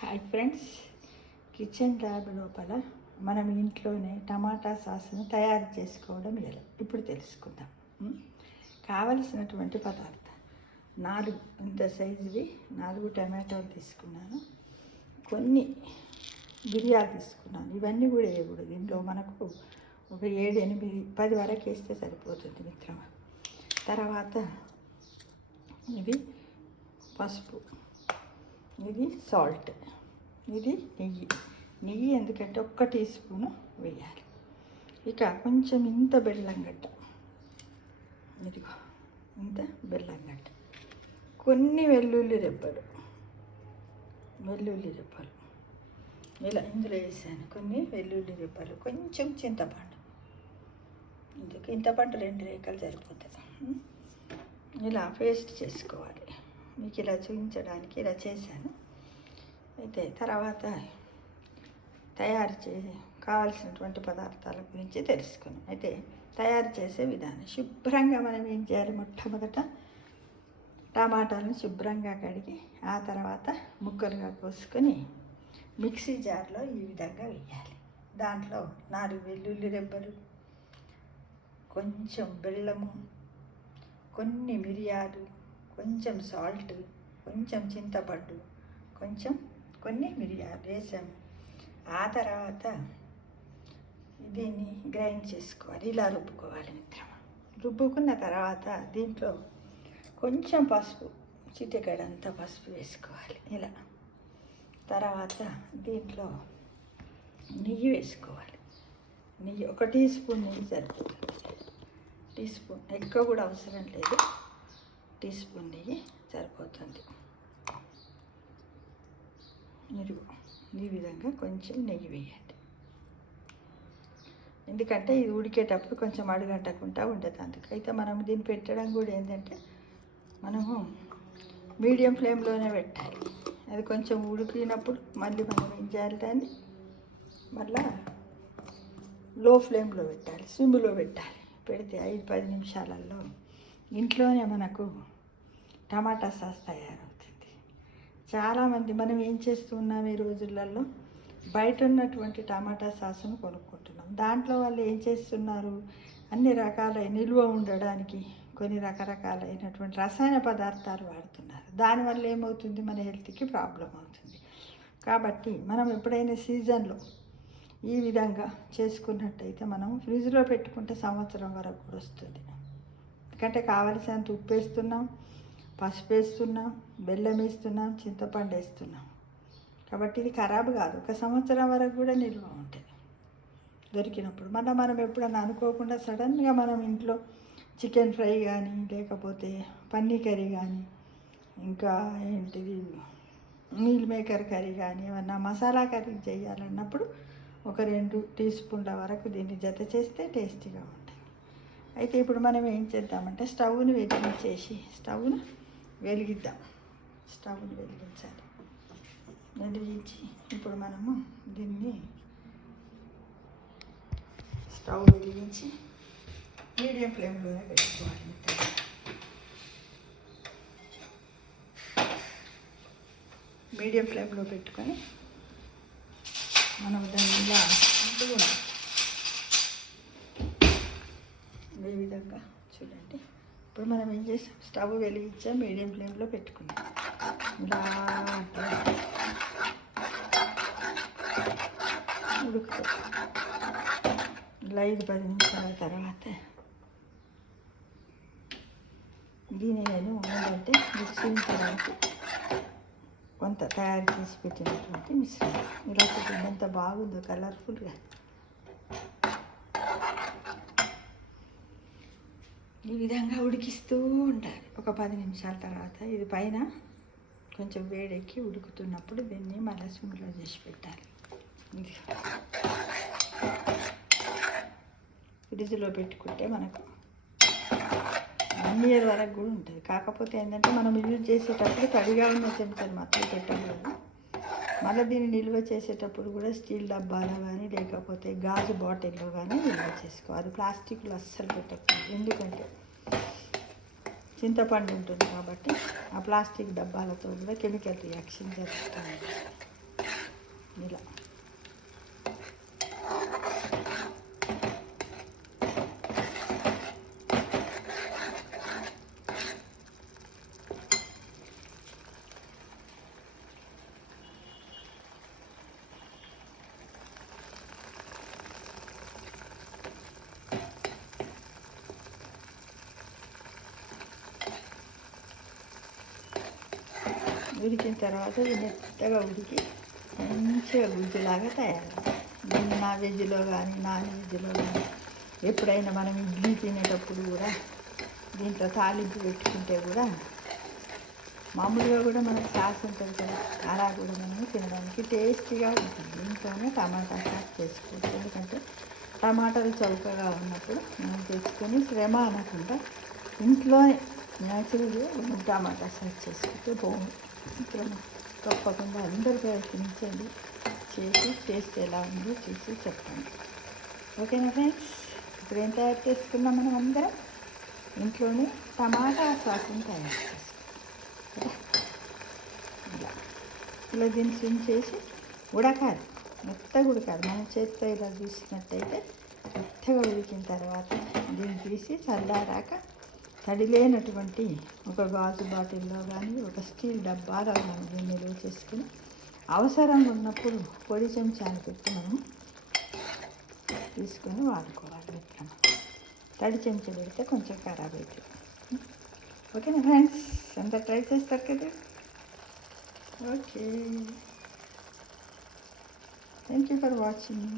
Hi friends, kitchen lab లోపల మనం ఇంట్లోనే టమాటా సాస్ను తయారు చేసుకోవడం ఎలా ఇప్పుడు తెలుసుకుందాం. కావలసినటువంటి పదార్థాలు 4 ఇంత సైజువి 4 టమాటాలు తీసుకున్నాను, కొన్ని బిర్యానీ తీసుకున్నాను. ఇవన్నీ కూడా వేయకూడదు, దీంట్లో మనకు ఒక 7, 8, 10 వరకు వేస్తే సరిపోతుంది మిత్రమా. తర్వాత ఇది పసుపు, ఇది సాల్ట్, ఇది నెయ్యి ఎందుకంటే 1 టీ స్పూను వేయాలి. ఇక కొంచెం ఇంత బెల్లం గడ్డ, ఇదిగో ఇంత బెల్లం గడ్డ, కొన్ని వెల్లుల్లి రెబ్బలు ఇలా ఇందులో వేసాను. కొన్ని వెల్లుల్లి రెబ్బలు, కొంచెం చింతపండు, చింతపండు 2 రేఖలు సరిపోతుంది. ఇలా పేస్ట్ చేసుకోవాలి. మీకు ఇలా చూపించడానికి ఇలా చేశాను. అయితే తర్వాత కావాల్సినటువంటి పదార్థాల గురించి తెలుసుకున్నాం. అయితే తయారు చేసే విధానం శుభ్రంగా మనం ఏం చేయాలి, మొట్టమొదట టమాటాలను శుభ్రంగా కడిగి ఆ తర్వాత ముక్కలుగా కోసుకొని మిక్సీ జార్లో ఈ విధంగా వేయాలి. దాంట్లో 4 వెల్లుల్లి రెబ్బలు, కొంచెం బెల్లము, కొన్ని మిరియాలు, కొంచెం సాల్ట్, కొంచెం చింతపండు, కొన్ని మిరియాలు వేసాము. ఆ తర్వాత దీన్ని గ్రైండ్ చేసుకోవాలి, ఇలా రుబ్బుకోవాలి మిత్రమా. రుబ్బుకున్న తర్వాత దీంట్లో కొంచెం పసుపు, చిటికెడంతా పసుపు వేసుకోవాలి ఇలా. తర్వాత దీంట్లో నెయ్యి వేసుకోవాలి. నెయ్యి 1 టీ స్పూన్ నెయ్యి సరిపోతుంది. టీ స్పూన్ ఎక్కువ కూడా అవసరం లేదు, టీ స్పూన్ నెయ్యి సరిపోతుంది. మీరు ఈ విధంగా కొంచెం నెయ్యి వేయండి, ఎందుకంటే ఇది ఉడికేటప్పుడు కొంచెం అడుగంటకుండా ఉండదు. అందుకైతే మనం దీన్ని పెట్టడం కూడా ఏంటంటే మనము మీడియం ఫ్లేమ్లోనే పెట్టాలి. అది కొంచెం ఉడికినప్పుడు మళ్ళీ మనం ఏం చేయాలి, దాన్ని మళ్ళా లో ఫ్లేమ్లో పెట్టాలి, సిమ్లో పెట్టాలి. పెడితే 5-10 నిమిషాలలో ఇంట్లోనే మనకు టమాటా సాస్ తయారవుతుంది. చాలామంది మనం ఏం చేస్తున్నాం ఈ రోజులలో, బయట ఉన్నటువంటి టమాటా సాస్ను కొనుక్కుంటున్నాం. దాంట్లో వాళ్ళు ఏం చేస్తున్నారు, అన్ని రకాలైన నిల్వ ఉండడానికి కొన్ని రకరకాలైనటువంటి రసాయన పదార్థాలు వాడుతున్నారు. దానివల్ల ఏమవుతుంది, మన హెల్త్కి ప్రాబ్లం అవుతుంది. కాబట్టి మనం ఎప్పుడైనా సీజన్లో ఈ విధంగా చేసుకున్నట్టయితే మనం ఫ్రిడ్జ్లో పెట్టుకుంటే సంవత్సరం వరకు కూడా వస్తుంది. ఎందుకంటే కావలసినంత ఉప్పు వేస్తున్నాం, పసుపు వేస్తున్నాం, బెల్లం వేస్తున్నాం, చింతపండు వేస్తున్నాం. కాబట్టి ఇది ఖరాబ్ కాదు, 1 సంవత్సరం వరకు కూడా నిల్వ ఉంటుంది దొరికినప్పుడు. మళ్ళీ మనం ఎప్పుడన్నా అనుకోకుండా సడన్గా మనం ఇంట్లో చికెన్ ఫ్రై కానీ, లేకపోతే పన్నీర్ కర్రీ కానీ, ఇంకా ఏంటిది మీల్ మేకర్ కర్రీ కానీ, ఏమన్నా మసాలా కర్రీ చేయాలన్నప్పుడు 1-2 టీ స్పూన్ల వరకు దీన్ని జత చేస్తే టేస్టీగా ఉంటుంది. అయితే ఇప్పుడు మనం ఏం చేద్దామంటే స్టవ్ని వెలిగిద్దాం. స్టవ్ని వెలిగించాలి. వెలిగించి ఇప్పుడు మనము దీన్ని స్టవ్ వెలిగించి మీడియం ఫ్లేమ్లోనే పెట్టుకోవాలి. మీడియం ఫ్లేమ్లో పెట్టుకొని మనం దాన్ని ఇలా ఈ విధంగా చూడండి. ఇప్పుడు మనం ఏం చేసాం, స్టవ్ వెలిగించాం, మీడియం ఫ్లేమ్లో పెట్టుకున్నాం. ఇలా ఉడుకుతుంది. ఇలా 5-10 నిమిషాల తర్వాత దీన్ని నేను ఏంటంటే మిక్సీ తర్వాత కొంత తయారు చేసి పెట్టినటువంటి మిశ్రమం ఇలా చూడండి ఎంత బాగుందో, కలర్ఫుల్గా. ఈ విధంగా ఉడికిస్తూ ఉండాలి. ఒక 10 నిమిషాల తర్వాత ఇది పైన కొంచెం వేడెక్కి ఉడుకుతున్నప్పుడు దీన్ని మళ్ళీ సిమ్లో చేసి పెట్టాలి. ఫ్రిడ్జ్లో పెట్టుకుంటే మనకు 1 ఇయర్ వరకు కూడా ఉంటుంది. కాకపోతే ఏంటంటే మనం యూజ్ చేసేటప్పుడు తడిగా ఉన్న చెంచాలు మాత్రం పెట్టకూడదు. మళ్ళీ దీన్ని నిల్వ చేసేటప్పుడు కూడా స్టీల్ డబ్బాలో కానీ, లేకపోతే గాజు బాటిల్లో కానీ నిల్వ చేసుకోవాలి. ప్లాస్టిక్లో అస్సలు పెట్టకూడదు, ఎందుకంటే చింతపండు ఉంటుంది కాబట్టి ఆ ప్లాస్టిక్ డబ్బాలతో కూడా కెమికల్ రియాక్షన్ జరుగుతుంది. ఇలా ఉడికిన తర్వాత ఇది మెత్తగా ఉడికి మంచిగా గుజ్జులాగా తయారవుతుంది. దీన్ని వెజ్లో కానీ నాన్ వెజ్లో కానీ ఎప్పుడైనా మనం ఇడ్లీ తినేటప్పుడు కూడా దీంట్లో తాలింపు పెట్టుకుంటే కూడా మామూలుగా కూడా మనకు సాస్ ఉంటుంది కదా, అలా కూడా మనం తినడానికి టేస్టీగా ఉంటుంది. దీంట్లోనే టమాటా సాస్ చేసుకోవచ్చు. ఎందుకంటే టమాటాలు చౌకగా ఉన్నప్పుడు మనం తెచ్చుకొని శ్రమ అనకుండా ఇంట్లోనే న్యాచురల్గా టమాటా సాస్ చేసుకుంటే బాగుంది. ఇక్కడ తప్పకుండా అందరూ ప్రయత్నించండి, చేసి టేస్ట్ ఎలా ఉందో చూసి చెప్పండి. ఓకేనా ఫ్రెండ్స్? ఇప్పుడు ఏం తయారు చేసుకున్నాం? మనం అందరం ఇంట్లోనే టమాటా సాస్ని తయారు చేసుకుంటాం. ఇలా దీన్ని స్విమ్ చేసి ఉడకాలి, మెత్తగా ఉడకాలి. మనం చేతితో ఇలా చూసినట్టయితే మెత్తగా ఉడికిన తర్వాత దీన్ని తీసి చల్లారాక తడి లేనటువంటి ఒక గాజు బాటిల్లో కానీ ఒక స్టీల్ డబ్బాలో మనం దీన్ని నిల్వ చేసుకుని అవసరం ఉన్నప్పుడు పొడి చెంచాలు పెట్టి మనం తీసుకొని వాడుకోవాలి. మిత్రమా, తడి చెంచా పెడితే కొంచెం ఖరాబ్ అవుతుంది. ఓకేనా ఫ్రెండ్స్? అంతా ట్రై చేస్తారు కదా? Okay, thank you for watching.